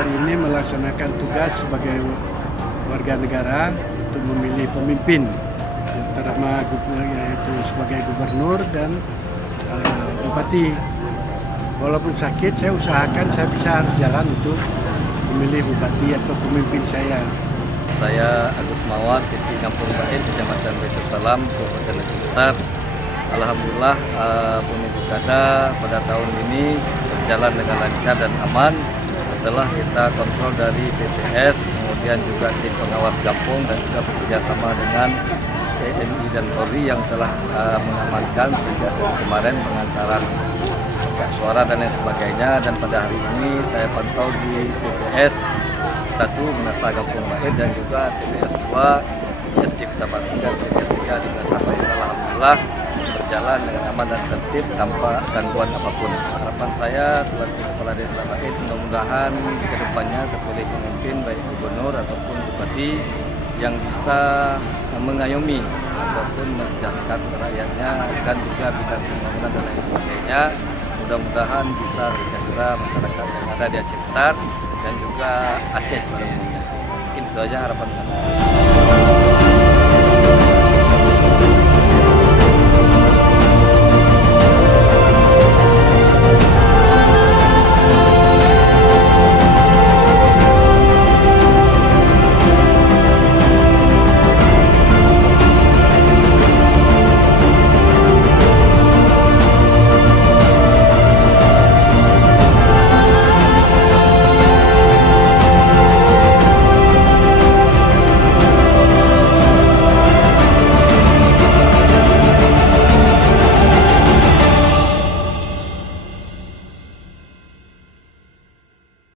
hari ini melaksanakan tugas sebagai warga negara untuk memilih pemimpin yang pertama yaitu sebagai gubernur dan bupati. Walaupun sakit, saya usahakan saya harus jalan untuk memilih bupati atau pemimpin saya. Saya Agus Mawar, Kecil Kampung Bait, Kecamatan Baitul Salam, Kabupaten Aceh Besar. Alhamdulillah pemilu kada pada tahun ini berjalan dengan lancar dan aman setelah kita kontrol dari PPS, kemudian juga tim pengawas kampung dan juga bekerjasama dengan TNI dan Polri yang telah mengamankan sejak kemarin pengantaran suara dan lain sebagainya. Dan pada hari ini saya pantau di TPS 1 Menasa Kampung Bait dan juga TPS 2 ISD Kota Pasi dan TPS 3 di Menasa Bait. Alhamdulillah berjalan dengan aman dan tertib tanpa gangguan apapun. Harapan saya selaku Kepala Desa Bait mudah-mudahan ke depannya terpilih pemimpin baik gubernur ataupun bupati yang bisa mengayomi ataupun mensejahterakan rakyatnya dan juga bidang pembangunan dan lain sebagainya. Mudah-mudahan bisa sejahtera masyarakat yang ada di Aceh Besar dan juga Aceh pada umumnya. Mungkin itu aja harapan kami.